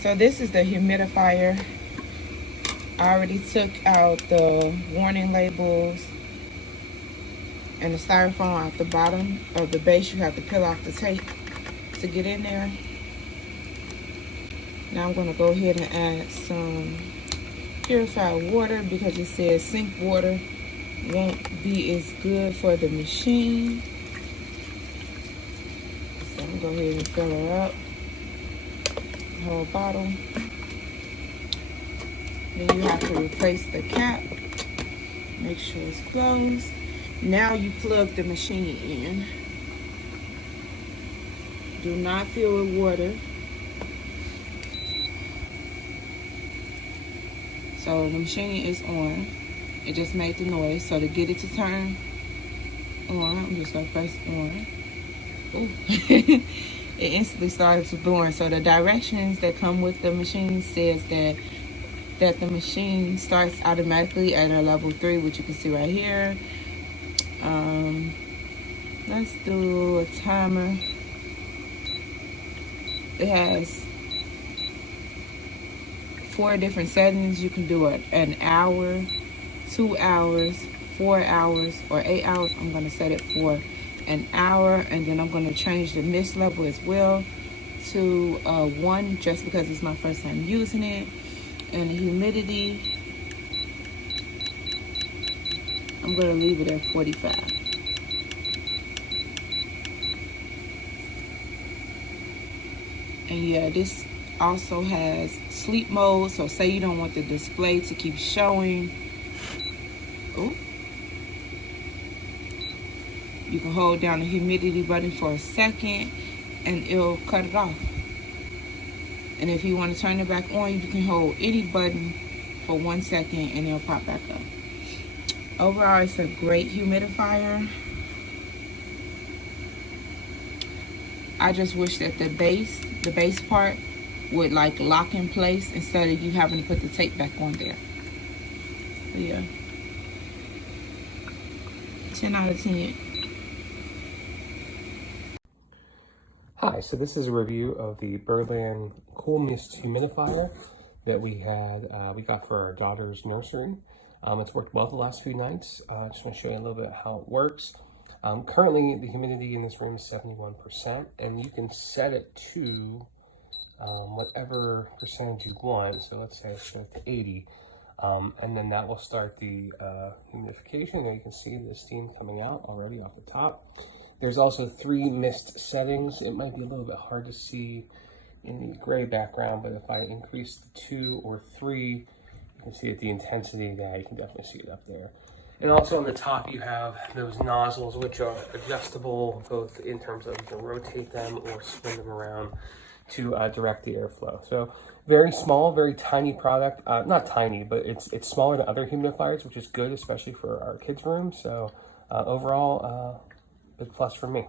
So this is the humidifier. I already took out the warning labels and the styrofoam at the bottom of the base. You have to peel off the tape to get in there. Now I'm going to go ahead and add some purified water because it says sink water won't be as good for the machine. So I'm going to go ahead and fill her up, the whole bottle. Then you have to replace the cap, make sure it's closed. Now you plug the machine in. Do not fill with water. So the machine is on. It just made the noise. So to get it to turn on, I'm just gonna press on. Ooh. It instantly started to burn. So the directions that come with the machine says that the machine starts automatically at a level 3, which you can see right here. Let's do a timer. It has 4 different settings. You can do it an hour, 2 hours, 4 hours, or 8 hours. I'm going to set it for an hour, and then I'm going to change the mist level as well to 1, just because it's my first time using it. And the humidity, I'm going to leave it at 45. And yeah, this also has sleep mode. So say you don't want the display to keep showing. Ooh. You can hold down the humidity button for a second and it'll cut it off. And if you want to turn it back on, you can hold any button for 1 second and it'll pop back up. Overall, it's a great humidifier. I just wish that the base part would like lock in place instead of you having to put the tape back on there. But yeah, 10 out of 10. Hi, so this is a review of the Burlan Cool Mist Humidifier that we got for our daughter's nursery. It's worked well the last few nights. I just want to show you a little bit how it works. Currently, the humidity in this room is 71%, and you can set it to whatever percentage you want. So let's say it's set to 80, and then that will start the humidification. There you can see the steam coming out already off the top. There's also 3 mist settings. It might be a little bit hard to see in the gray background, but if I increase the 2 or 3, you can see at the intensity that you can definitely see it up there. And also on the top, you have those nozzles, which are adjustable, both in terms of you can rotate them or spin them around to direct the airflow. So very small, very tiny product. Not tiny, but it's smaller than other humidifiers, which is good, especially for our kids' room. So overall, big plus for me.